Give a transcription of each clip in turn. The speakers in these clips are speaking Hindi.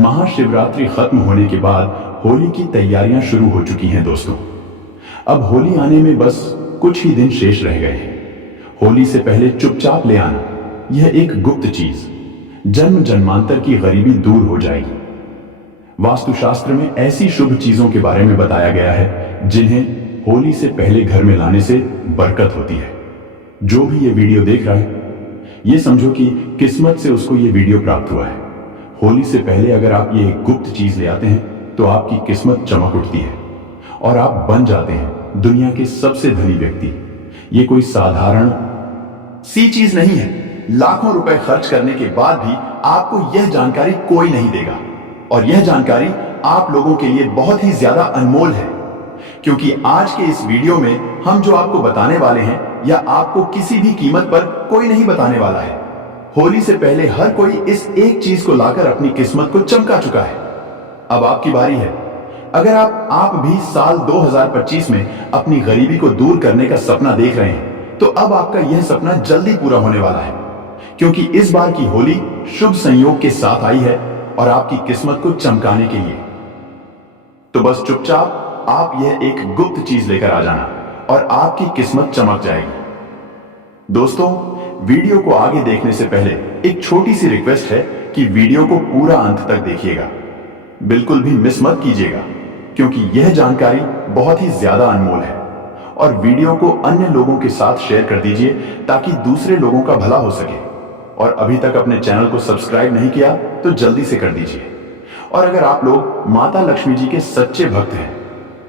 महाशिवरात्रि खत्म होने के बाद होली की तैयारियां शुरू हो चुकी हैं दोस्तों। अब होली आने में बस कुछ ही दिन शेष रह गए हैं। होली से पहले चुपचाप ले आना, यह एक गुप्त चीज जन्म जन्मांतर की गरीबी दूर हो जाएगी। वास्तुशास्त्र में ऐसी शुभ चीजों के बारे में बताया गया है जिन्हें होली से पहले घर में लाने से बरकत होती है। जो भी ये वीडियो देख रहा है, ये समझो कि किस्मत से उसको ये वीडियो प्राप्त हुआ है। होली से पहले अगर आप ये गुप्त चीज ले आते हैं तो आपकी किस्मत चमक उठती है और आप बन जाते हैं दुनिया के सबसे धनी व्यक्ति। ये कोई साधारण सी चीज नहीं है। लाखों रुपए खर्च करने के बाद भी आपको यह जानकारी कोई नहीं देगा, और यह जानकारी आप लोगों के लिए बहुत ही ज्यादा अनमोल है, क्योंकि आज के इस वीडियो में हम जो आपको बताने वाले हैं या आपको किसी भी कीमत पर कोई नहीं बताने वाला है। होली से पहले हर कोई इस एक चीज को लाकर अपनी किस्मत को चमका चुका है। अब आपकी बारी है। अगर आप भी साल 2025 में अपनी गरीबी को दूर करने का सपना देख रहे हैं, तो अब आपका यह सपना जल्दी पूरा होने वाला है, क्योंकि इस बार की होली शुभ संयोग के साथ आई है और आपकी किस्मत को चमकाने के लिए। तो बस चुपचाप आप यह एक गुप्त चीज लेकर आ जाना और आपकी किस्मत चमक जाएगी। दोस्तों, वीडियो को आगे देखने से पहले एक छोटी सी रिक्वेस्ट है कि वीडियो को पूरा अंत तक देखिएगा। बिल्कुल भी मिस मत कीजिएगा, क्योंकि यह जानकारी बहुत ही ज्यादा अनमोल है। और वीडियो को अन्य लोगों के साथ शेयर कर दीजिए ताकि दूसरे लोगों का भला हो सके। और अभी तक अपने चैनल को सब्सक्राइब नहीं किया तो जल्दी से कर दीजिए। और अगर आप लोग माता लक्ष्मी जी के सच्चे भक्त हैं,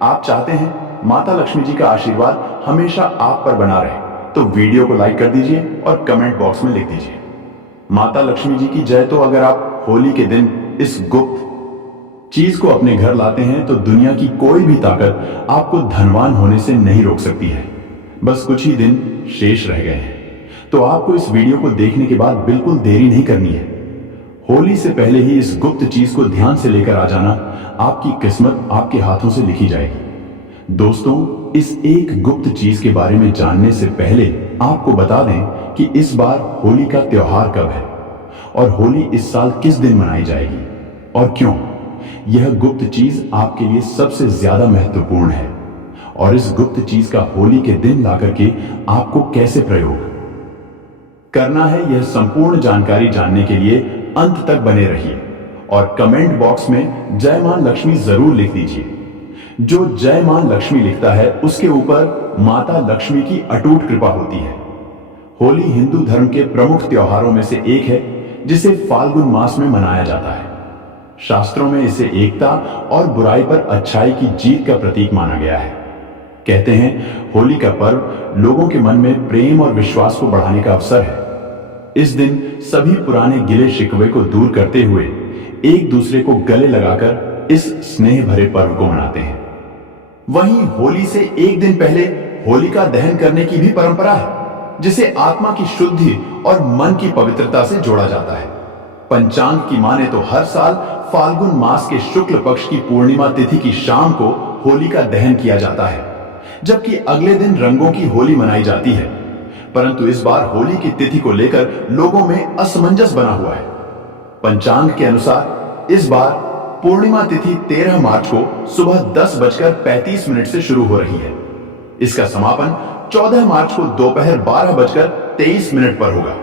आप चाहते हैं माता लक्ष्मी जी का आशीर्वाद हमेशा आप पर बना रहे, तो वीडियो को लाइक कर दीजिए और कमेंट बॉक्स में लिख दीजिए माता लक्ष्मी जी की जय। तो अगर आप होली के दिन इस गुप्त चीज को अपने घर लाते हैं तो दुनिया की कोई भी ताकत आपको धनवान होने से नहीं रोक सकती है। बस कुछ ही दिन शेष रह गए हैं, तो आपको इस वीडियो को देखने के बाद बिल्कुल देरी नहीं करनी है। होली से पहले ही इस गुप्त चीज को ध्यान से लेकर आ जाना, आपकी किस्मत आपके हाथों से लिखी जाएगी। दोस्तों, इस एक गुप्त चीज के बारे में जानने से पहले आपको बता दें कि इस बार होली का त्योहार कब है और होली इस साल किस दिन मनाई जाएगी और क्यों। यह गुप्त चीज आपके लिए सबसे ज्यादा महत्वपूर्ण है, और इस गुप्त चीज का होली के दिन लाकर के आपको कैसे प्रयोग करना है, यह संपूर्ण जानकारी जानने के लिए अंत तक बने रहिए। और कमेंट बॉक्स में जय मां लक्ष्मी जरूर लिख दीजिए। जो जय मां लक्ष्मी लिखता है उसके ऊपर माता लक्ष्मी की अटूट कृपा होती है। होली हिंदू धर्म के प्रमुख त्योहारों में से एक है, जिसे फाल्गुन मास में मनाया जाता है। शास्त्रों में इसे एकता और बुराई पर अच्छाई की जीत का प्रतीक माना गया है। कहते हैं होली का पर्व लोगों के मन में प्रेम और विश्वास को बढ़ाने का अवसर है। इस दिन सभी पुराने गिले शिकवे को दूर करते हुए एक दूसरे को गले लगाकर इस स्नेह भरे पर्व को मनाते हैं। वहीं होली से एक दिन पहले होलिका दहन करने की भी परंपरा है, जिसे आत्मा की शुद्धि और मन की पवित्रता से जोड़ा जाता है। पंचांग की माने तो हर साल फाल्गुन मास के शुक्ल पक्ष की पूर्णिमा तिथि की शाम को होलिका दहन किया जाता है, जबकि अगले दिन रंगों की होली मनाई जाती है। परंतु इस बार होली की तिथि को लेकर लोगों में असमंजस बना हुआ है। पंचांग के अनुसार इस बार पूर्णिमा तिथि 13 मार्च को सुबह 10:35 से शुरू हो रही है। इसका समापन 14 मार्च को दोपहर 12:23 पर होगा।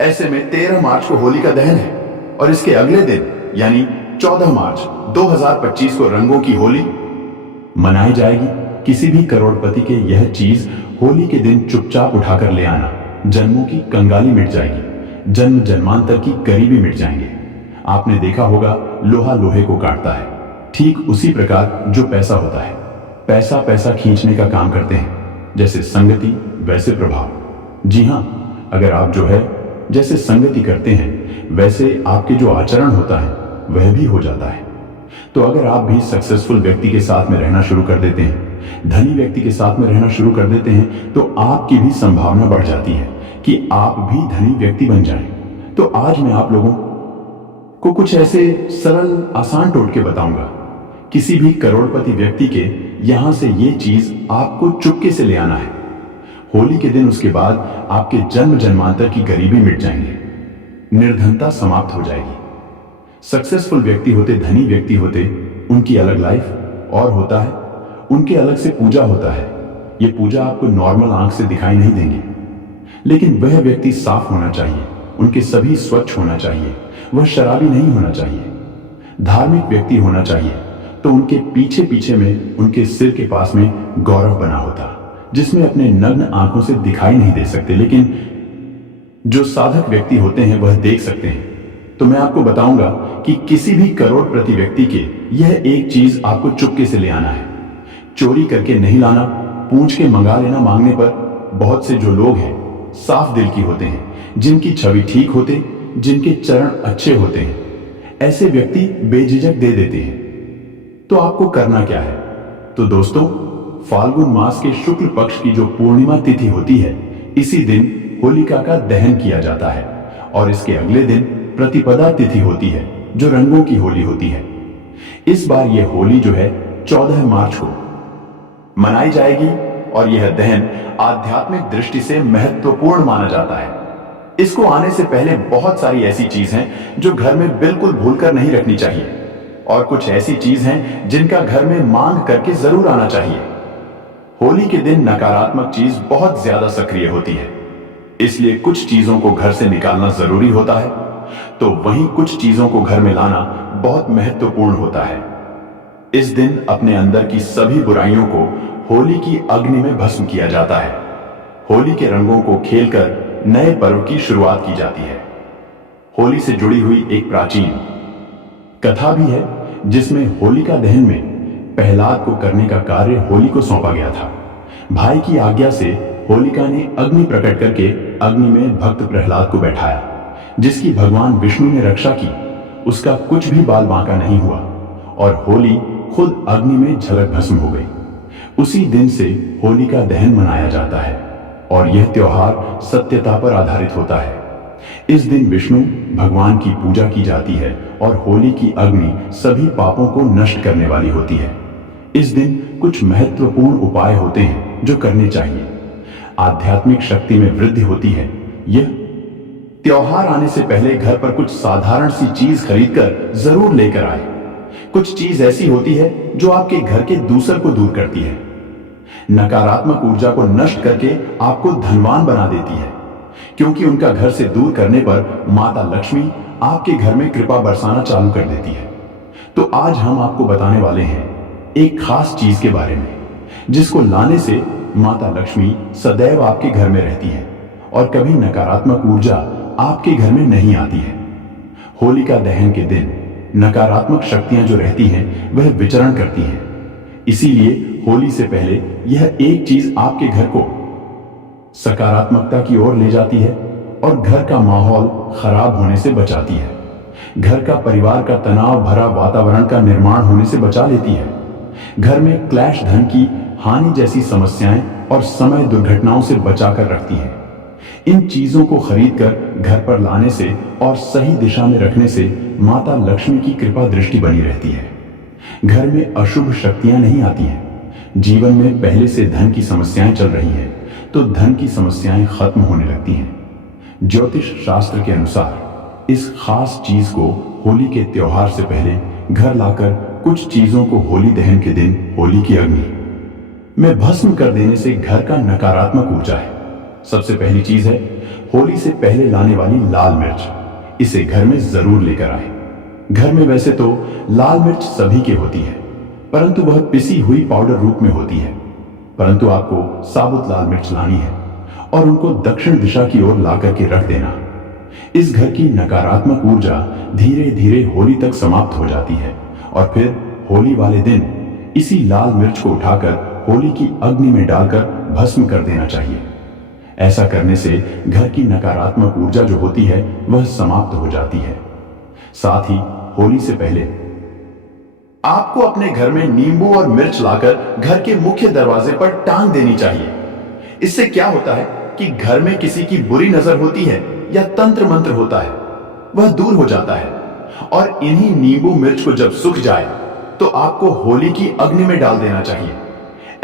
ऐसे में 13 मार्च को होलिका दहन है और इसके अगले दिन यानी 14 मार्च 2025 को रंगों की होली मनाई जाएगी। किसी भी करोड़पति के यह चीज होली के दिन चुपचाप उठाकर ले आना, जन्मों की कंगाली मिट जाएगी, जन्म जन्मांतर की गरीबी मिट जाएंगे। आपने देखा होगा लोहा लोहे को काटता है, ठीक उसी प्रकार जो पैसा होता है, पैसा पैसा खींचने का काम करते हैं। जैसे संगति वैसे प्रभाव। जी हां, अगर आप जो है जैसे संगति करते हैं वैसे आपके जो आचरण होता है वह भी हो जाता है। तो अगर आप भी सक्सेसफुल व्यक्ति के साथ में रहना शुरू कर देते हैं, धनी व्यक्ति के साथ में रहना शुरू कर देते हैं, तो आपकी भी संभावना बढ़ जाती है कि आप भी धनी व्यक्ति बन जाएं। तो आज मैं आप लोगों को कुछ ऐसे सरल आसान टोटके बताऊंगा। किसी भी करोड़पति व्यक्ति के यहां से ये चीज आपको चुपके से ले आना है। होली के दिन उसके बाद आपके जन्म जन्मांतर की गरीबी मिट जाएंगे, निर्धनता समाप्त हो जाएगी। सक्सेसफुल व्यक्ति होते, धनी व्यक्ति होते, उनकी अलग लाइफ और होता है, उनके अलग से पूजा होता है। ये पूजा आपको नॉर्मल आंख से दिखाई नहीं देंगे, लेकिन वह व्यक्ति साफ होना चाहिए, उनके सभी स्वच्छ होना चाहिए, वह शराबी नहीं होना चाहिए, धार्मिक व्यक्ति होना चाहिए। तो उनके पीछे पीछे में, उनके सिर के पास में गौरव बना होता, जिसमें अपने नग्न आंखों से दिखाई नहीं दे सकते, लेकिन जो साधक व्यक्ति होते हैं वह देख सकते हैं। तो मैं आपको बताऊंगा कि किसी भी करोड़पति व्यक्ति के यह एक चीज आपको चुपके से ले आना है, चोरी करके नहीं लाना, पूंछ के मंगा लेना मांगने पर। बहुत से जो लोग हैं साफ दिल की होते हैं, जिनकी छवि ठीक होते, जिनके चरण अच्छे होते हैं, ऐसे व्यक्ति बेझिझक दे देते हैं। तो आपको करना क्या है? तो दोस्तों, फाल्गुन मास के शुक्ल पक्ष की जो पूर्णिमा तिथि होती है, इसी दिन होलिका का दहन किया जाता है और इसके अगले दिन प्रतिपदा तिथि होती है, जो रंगों की होली होती है। इस बार यह होली जो है 14 मार्च को मनाई जाएगी और यह दहन आध्यात्मिक दृष्टि से महत्वपूर्ण माना जाता है। इसको आने से पहले बहुत सारी ऐसी चीज हैं जो घर में बिल्कुल भूलकर नहीं रखनी चाहिए, और कुछ ऐसी चीज हैं जिनका घर में मांग करके जरूर आना चाहिए। होली के दिन नकारात्मक चीज बहुत ज्यादा सक्रिय होती है, इसलिए कुछ चीजों को घर से निकालना जरूरी होता है, तो वहीं कुछ चीजों को घर में लाना बहुत महत्वपूर्ण होता है। इस दिन अपने अंदर की सभी बुराइयों को होली की अग्नि में भस्म किया जाता है। होली के रंगों को खेलकर नए पर्व की शुरुआत की जाती है। होली से जुड़ी हुई एक प्राचीन कथा भी है, जिसमें होलिका दहन में प्रहलाद को करने का कार्य होली को सौंपा गया था। भाई की आज्ञा से होलिका ने अग्नि प्रकट करके अग्नि में भक्त प्रहलाद को बैठाया, जिसकी भगवान विष्णु ने रक्षा की। उसका कुछ भी बाल बांका नहीं हुआ और होली खुद अग्नि में झलक भस्म हो गई। उसी दिन से होली का दहन मनाया जाता है और यह त्योहार सत्यता पर आधारित होता है। इस दिन विष्णु भगवान की पूजा की जाती है और होली की अग्नि सभी पापों को नष्ट करने वाली होती है। इस दिन कुछ महत्वपूर्ण उपाय होते हैं जो करने चाहिए। आध्यात्मिक शक्ति में वृद्धि होती है। यह त्योहार आने से पहले घर पर कुछ साधारण सी चीज खरीदकर जरूर लेकर आए। कुछ चीज ऐसी होती है जो आपके घर के दूसर को दूर करती है, नकारात्मक ऊर्जा को नष्ट करके आपको धनवान बना देती है, क्योंकि उनका घर से दूर करने पर माता लक्ष्मी आपके घर में कृपा बरसाना चालू कर देती है। तो आज हम आपको बताने वाले हैं एक खास चीज के बारे में, जिसको लाने से माता लक्ष्मी सदैव आपके घर में रहती है और कभी नकारात्मक ऊर्जा आपके घर में नहीं आती है। होलिका दहन के दिन नकारात्मक शक्तियां जो रहती हैं वह विचरण करती हैं। इसीलिए होली से पहले यह एक चीज आपके घर को सकारात्मकता की ओर ले जाती है और घर का माहौल खराब होने से बचाती है। घर का, परिवार का तनाव भरा वातावरण का निर्माण होने से बचा लेती है। घर में क्लैश, धन की हानि जैसी समस्याएं और समय दुर्घटनाओं से बचाकर रखती है। इन चीजों को खरीदकर घर पर लाने से और सही दिशा में रखने से माता लक्ष्मी की कृपा दृष्टि बनी रहती है। घर में अशुभ शक्तियां नहीं आती हैं। जीवन में पहले से धन की समस्याएं चल रही हैं, तो धन की समस्याएं खत्म होने लगती हैं। ज्योतिष शास्त्र के अनुसार इस खास चीज को होली के त्योहार से पहले घर लाकर कुछ चीजों को होली दहन के दिन होली की अग्नि में भस्म कर देने से घर का नकारात्मक ऊर्जा है। सबसे पहली चीज है होली से पहले लाने वाली लाल मिर्च। इसे घर में जरूर लेकर आए। घर में वैसे तो लाल मिर्च सभी के होती है, परंतु वह पिसी हुई पाउडर रूप में होती है। परंतु आपको साबुत लाल मिर्च लानी है और उनको दक्षिण दिशा की ओर ला करके रख देना। इस घर की नकारात्मक ऊर्जा धीरे धीरे होली तक समाप्त हो जाती है और फिर होली वाले दिन इसी लाल मिर्च को उठाकर होली की अग्नि में डालकर भस्म कर देना चाहिए। ऐसा करने से घर की नकारात्मक ऊर्जा जो होती है वह समाप्त हो जाती है। साथ ही होली से पहले आपको अपने घर में नींबू और मिर्च लाकर घर के मुख्य दरवाजे पर टांग देनी चाहिए। इससे क्या होता है कि घर में किसी की बुरी नजर होती है या तंत्र मंत्र होता है, वह दूर हो जाता है। और इन्हीं नींबू मिर्च को जब सूख जाए तो आपको होली की अग्नि में डाल देना चाहिए।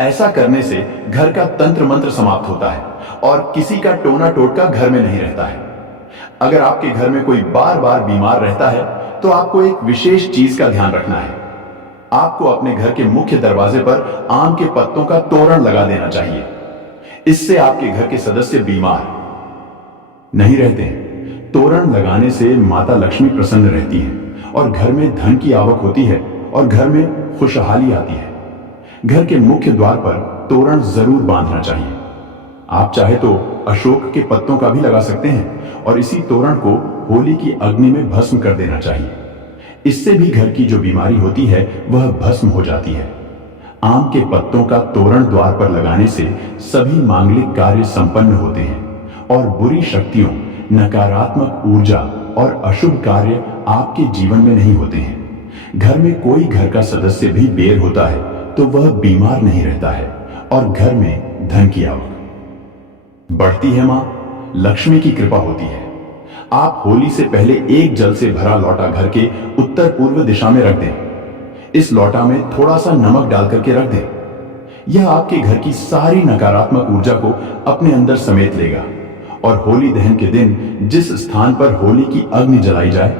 ऐसा करने से घर का तंत्र मंत्र समाप्त होता है और किसी का टोना टोटका घर में नहीं रहता है। अगर आपके घर में कोई बार बार बीमार रहता है तो आपको एक विशेष चीज का ध्यान रखना है। आपको अपने घर के मुख्य दरवाजे पर आम के पत्तों का तोरण लगा देना चाहिए। इससे आपके घर के सदस्य बीमार नहीं रहते हैं। तोरण लगाने से माता लक्ष्मी प्रसन्न रहती है और घर में धन की आवक होती है और घर में खुशहाली आती है। घर के मुख्य द्वार पर तोरण जरूर बांधना चाहिए। आप चाहे तो अशोक के पत्तों का भी लगा सकते हैं और इसी तोरण को होली की अग्नि में भस्म कर देना चाहिए। इससे भी घर की जो बीमारी होती है वह भस्म हो जाती है। आम के पत्तों का तोरण द्वार पर लगाने से सभी मांगलिक कार्य संपन्न होते हैं और बुरी शक्तियों, नकारात्मक ऊर्जा और अशुभ कार्य आपके जीवन में नहीं होते हैं। घर में कोई घर का सदस्य भी बेर होता है तो वह बीमार नहीं रहता है और घर में धन की आवक बढ़ती है। मां लक्ष्मी की कृपा होती है। आप होली से पहले एक जल से भरा लौटा घर के उत्तर पूर्व दिशा में रख दें। इस लौटा में थोड़ा सा नमक डाल करके रख दें। यह आपके घर की सारी नकारात्मक ऊर्जा को अपने अंदर समेट लेगा और होली दहन के दिन जिस स्थान पर होली की अग्नि जलाई जाए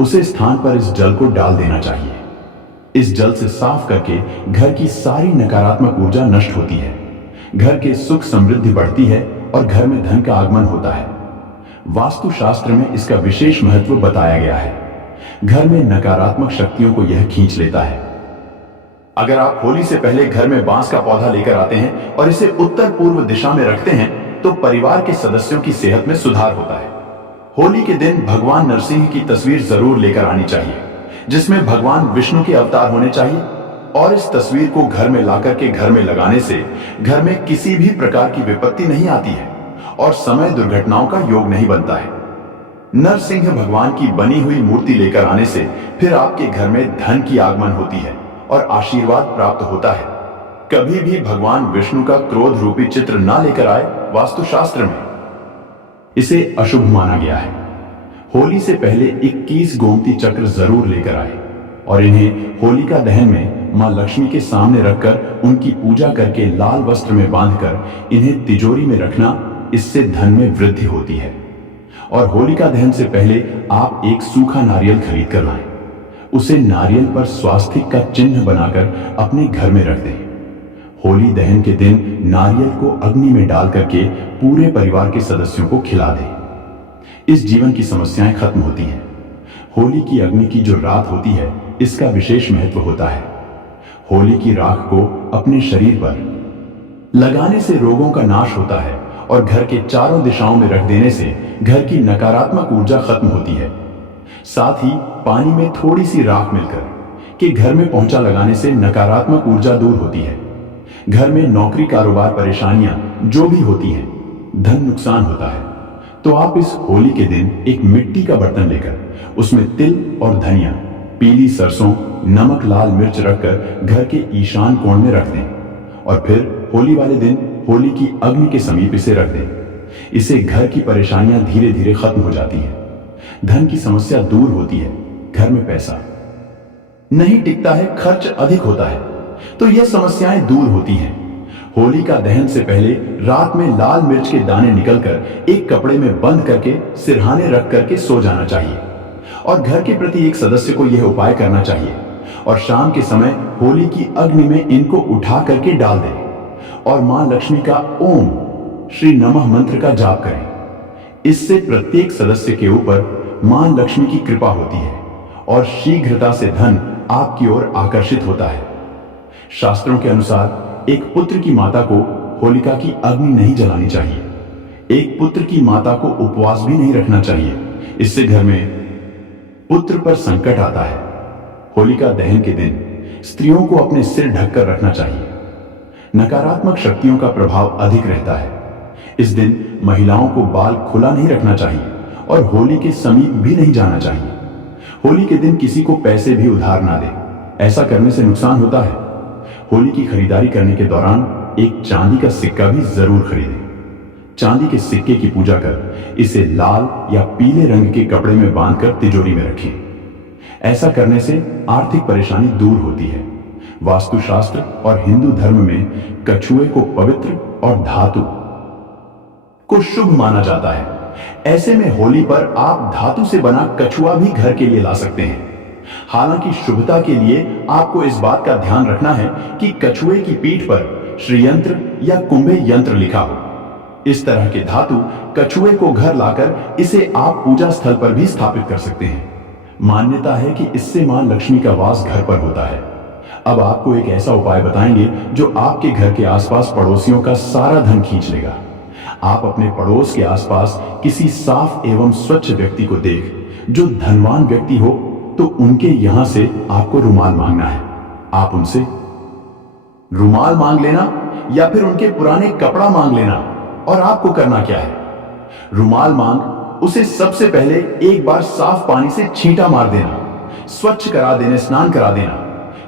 उसे स्थान पर इस जल को डाल देना चाहिए। इस जल से साफ करके घर की सारी नकारात्मक ऊर्जा नष्ट होती है। घर के सुख समृद्धि बढ़ती है और घर में धन का आगमन होता है। वास्तु शास्त्र में इसका विशेष महत्व बताया गया है। घर में नकारात्मक शक्तियों को यह खींच लेता है। अगर आप होली से पहले घर में बांस का पौधा लेकर आते हैं और इसे उत्तर पूर्व दिशा में रखते हैं तो परिवार के सदस्यों की सेहत में सुधार होता है। होली के दिन भगवान नरसिंह की तस्वीर जरूर लेकर आनी चाहिए जिसमें भगवान विष्णु के अवतार होने चाहिए और इस तस्वीर को घर में लाकर के घर में लगाने से घर में किसी भी प्रकार की विपत्ति नहीं आती है और समय दुर्घटनाओं का योग नहीं बनता है। नरसिंह भगवान की बनी हुई मूर्ति लेकर आने से फिर आपके घर में धन की आगमन होती है और आशीर्वाद प्राप्त होता है। कभी भी भगवान विष्णु का क्रोध रूपी चित्र ना लेकर आए, वास्तुशास्त्र में इसे अशुभ माना गया है। होली से पहले 21 गोमती चक्र जरूर लेकर आए और इन्हें होलिका दहन में मां लक्ष्मी के सामने रखकर उनकी पूजा करके लाल वस्त्र में बांधकर इन्हें तिजोरी में रखना। इससे धन में वृद्धि होती है। और होलिका दहन से पहले आप एक सूखा नारियल खरीद कर लाएं। उसे नारियल पर स्वास्तिक का चिन्ह बनाकर अपने घर में रख दें। होली दहन के दिन नारियल को अग्नि में डाल करके पूरे परिवार के सदस्यों को खिला दें। इस जीवन की समस्याएं खत्म होती हैं। होली की अग्नि की जो राख होती है इसका विशेष महत्व होता है। होली की राख को अपने शरीर पर लगाने से रोगों का नाश होता है और घर के चारों दिशाओं में रख देने से घर की नकारात्मक ऊर्जा खत्म होती है। साथ ही पानी में थोड़ी सी राख मिलकर के घर में पोंछा लगाने से नकारात्मक ऊर्जा दूर होती है। घर में नौकरी, कारोबार, परेशानियां जो भी होती हैं, धन नुकसान होता है तो आप इस होली के दिन एक मिट्टी का बर्तन लेकर उसमें तिल और धनिया, पीली सरसों, नमक, लाल मिर्च रखकर घर के ईशान कोण में रख दें और फिर होली वाले दिन होली की अग्नि के समीप इसे रख दें। इससे घर की परेशानियां धीरे धीरे खत्म हो जाती हैं। धन की समस्या दूर होती है। घर में पैसा नहीं टिकता है, खर्च अधिक होता है तो यह समस्याएं दूर होती हैं। होली का दहन से पहले रात में लाल मिर्च के दाने निकलकर एक कपड़े में बंद करके सिरहाने रख करके सो जाना चाहिए और घर के प्रति एक सदस्य को यह उपाय करना चाहिए और शाम के समय होली की अग्नि में इनको उठा करके डाल दें और मां लक्ष्मी का ओम श्री नमः मंत्र का जाप करें। इससे प्रत्येक सदस्य के ऊपर मां लक्ष्मी की कृपा होती है और शीघ्रता से धन आपकी ओर आकर्षित होता है। शास्त्रों के अनुसार एक पुत्र की माता को होलिका की अग्नि नहीं जलानी चाहिए। एक पुत्र की माता को उपवास भी नहीं रखना चाहिए। इससे घर में पुत्र पर संकट आता है। होलिका दहन के दिन स्त्रियों को अपने सिर ढककर रखना चाहिए। नकारात्मक शक्तियों का प्रभाव अधिक रहता है। इस दिन महिलाओं को बाल खुला नहीं रखना चाहिए और होली के समीप भी नहीं जाना चाहिए। होली के दिन किसी को पैसे भी उधार ना दें, ऐसा करने से नुकसान होता है। होली की खरीदारी करने के दौरान एक चांदी का सिक्का भी जरूर खरीदें। चांदी के सिक्के की पूजा कर इसे लाल या पीले रंग के कपड़े में बांधकर तिजोरी में रखें। ऐसा करने से आर्थिक परेशानी दूर होती है। वास्तुशास्त्र और हिंदू धर्म में कछुए को पवित्र और धातु को शुभ माना जाता है। ऐसे में होली पर आप धातु से बना कछुआ भी घर के लिए ला सकते हैं। हालांकि शुभता के लिए आपको इस बात का ध्यान रखना है कि कछुए की पीठ पर श्रीयंत्र या कुंभे यंत्र लिखा हो। इस तरह के धातु कछुए को घर लाकर इसे आप पूजा स्थल पर भी स्थापित कर सकते हैं। मान्यता है कि इससे मां लक्ष्मी का वास घर पर होता है। अब आपको एक ऐसा उपाय बताएंगे जो आपके घर के आसपास पड़ोसियों का सारा धन खींच लेगा। आप अपने पड़ोस के आसपास किसी साफ एवं स्वच्छ व्यक्ति को देख जो धनवान व्यक्ति हो तो उनके यहां से आपको रुमाल मांगना है। आप उनसे रुमाल मांग लेना या फिर उनके पुराने कपड़ा मांग लेना। और आपको करना क्या है, रुमाल मांग उसे सबसे पहले एक बार साफ पानी से छींटा मार देना, स्वच्छ करा देने, स्नान करा देना।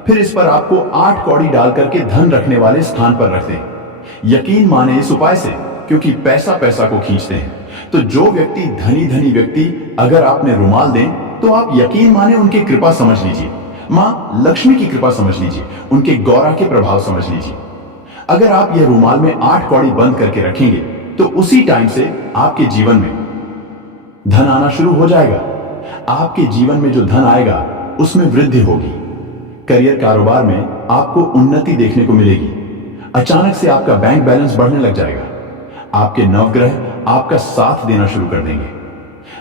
फिर इस पर आपको 8 कौड़ी डाल करके धन रखने वाले स्थान पर रख दें। यकीन माने इस उपाय से, क्योंकि पैसा पैसा को खींचते हैं। तो जो व्यक्ति धनी धनी व्यक्ति अगर आपने रुमाल दें तो आप यकीन माने उनकी कृपा समझ लीजिए, मां लक्ष्मी की कृपा समझ लीजिए, उनके गौरा के प्रभाव समझ लीजिए। अगर आप यह रुमाल में 8 कौड़ी बंद करके रखेंगे तो उसी टाइम से आपके जीवन में धन आना शुरू हो जाएगा। आपके जीवन में जो धन आएगा उसमें वृद्धि होगी। करियर कारोबार में आपको उन्नति देखने को मिलेगी। अचानक से आपका बैंक बैलेंस बढ़ने लग जाएगा। आपके नवग्रह आपका साथ देना शुरू कर देंगे।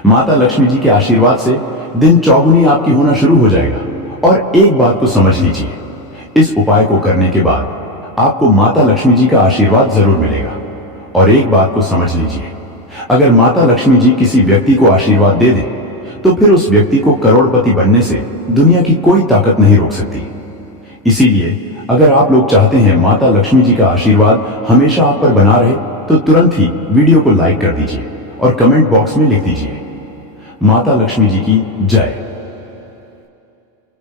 माता लक्ष्मी जी के आशीर्वाद से दिन चौगुनी आपकी होना शुरू हो जाएगा। और एक बात को समझ लीजिए, इस उपाय को करने के बाद आपको माता लक्ष्मी जी का आशीर्वाद जरूर मिलेगा। और एक बात को समझ लीजिए, अगर माता लक्ष्मी जी किसी व्यक्ति को आशीर्वाद दे दें तो फिर उस व्यक्ति को करोड़पति बनने से दुनिया की कोई ताकत नहीं रोक सकती। इसीलिए अगर आप लोग चाहते हैं माता लक्ष्मी जी का आशीर्वाद हमेशा आप पर बना रहे तो तुरंत ही वीडियो को लाइक कर दीजिए और कमेंट बॉक्स में लिख दीजिए, माता लक्ष्मी जी की जय।